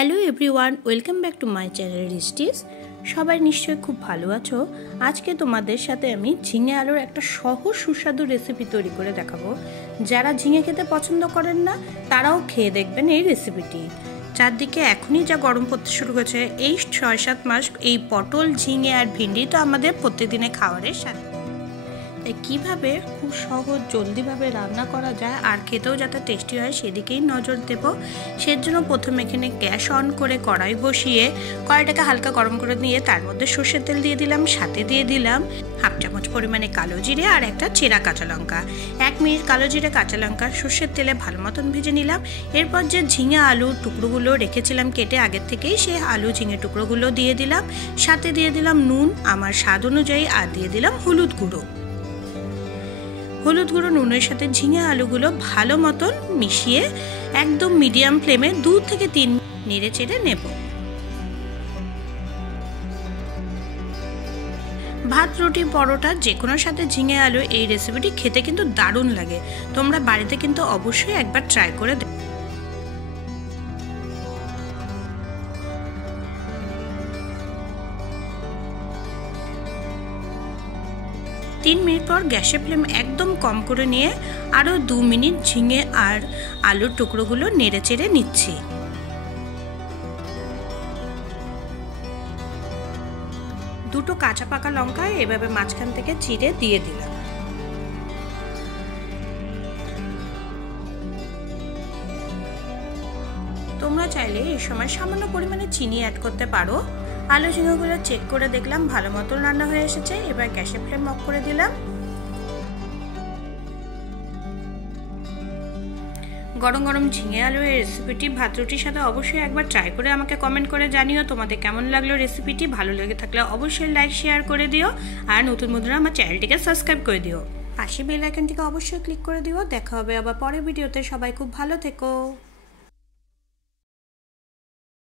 Hello everyone, welcome back to my channel রিস্টিস। সবাই নিশ্চয়ই খুব ভালো আছো। আজকে তোমাদের সাথে আমি ঝিঙে আলুর একটা সহজ সুস্বাদু রেসিপি তৈরি করে দেখাবো। যারা ঝিঙে খেতে পছন্দ করেন না তারাও খেয়ে দেখবেন এই রেসিপিটি। চারদিকে এখনই যা গরম পড়তে শুরু করেছে, এই 6-7 মাস এই পটল, ঝিঙে আর ভিন্ডি তো আমাদের প্রতিদিনের খাবারের সাথে। তাই কীভাবে খুব সহজ জলদিভাবে রান্না করা যায় আর খেতেও যাতে টেস্টি হয় সেদিকেই নজর দেব। সেজন্য প্রথমে এখানে গ্যাস অন করে কড়াই বসিয়ে কড়াইটাকে হালকা গরম করে নিয়ে তার মধ্যে সর্ষের তেল দিয়ে দিলাম, সাথে দিয়ে দিলাম 1/2 চামচ পরিমাণে কালো জিরে আর একটা চেরা কাঁচা লঙ্কা। 1 মিনিট কালো জিরে কাঁচা লঙ্কা সর্ষের তেলে ভালো মতন ভেজে নিলাম। এরপর যে ঝিঙে আলুর টুকরোগুলো রেখেছিলাম কেটে আগের থেকেই, সেই আলু ঝিঙে টুকরোগুলো দিয়ে দিলাম, সাথে দিয়ে দিলাম নুন আমার স্বাদ অনুযায়ী আর দিয়ে দিলাম হলুদ গুঁড়ো। হলুদ গুঁড়ো নুনের সাথে ঝিঙে আলুগুলো ভালো মতন মিশিয়ে একদম মিডিয়াম ফ্লেমে 2 থেকে 3 নেড়ে চেড়ে নেব। ভাত, রুটি, পরোটা যে কোনোর সাথে ঝিঙে আলু এই রেসিপিটি খেতে কিন্তু দারুণ লাগে। তোমরা বাড়িতে কিন্তু অবশ্যই একবার ট্রাই করে দেখো। 3 মিনিট পর গ্যাসের ফ্লেম একদম কম করে নিয়ে আরও 2 মিনিট ঝিঙে আর আলুর টুকরোগুলো নেড়ে চেড়ে নিচ্ছি। দুটো কাঁচা পাকা লঙ্কা এভাবে মাঝখান থেকে চিড়ে দিয়ে দিলাম। তোমরা চাইলে এই সময় সামান্য পরিমাণে চিনি অ্যাড করতে পারো। আলু ঝিঙেগুলো চেক করে দেখলাম ভালো মতন রান্না হয়ে এসেছে। এবার গ্যাসের ফ্লেম অফ করে দিলাম। গরম গরম ঝিঙে আলু এই রেসিপিটি ভাত রুটির সাথে অবশ্যই একবার ট্রাই করে আমাকে কমেন্ট করে জানিও তোমাদের কেমন লাগলো রেসিপিটি। ভালো লেগে থাকলে অবশ্যই লাইক শেয়ার করে দিও আর নতুন বন্ধুরা আমার চ্যানেলটিকে সাবস্ক্রাইব করে দিও। পাশে বেল আইকনটিকে অবশ্যই ক্লিক করে দিও। দেখা হবে আবার পরের ভিডিওতে। সবাই খুব ভালো থেকো।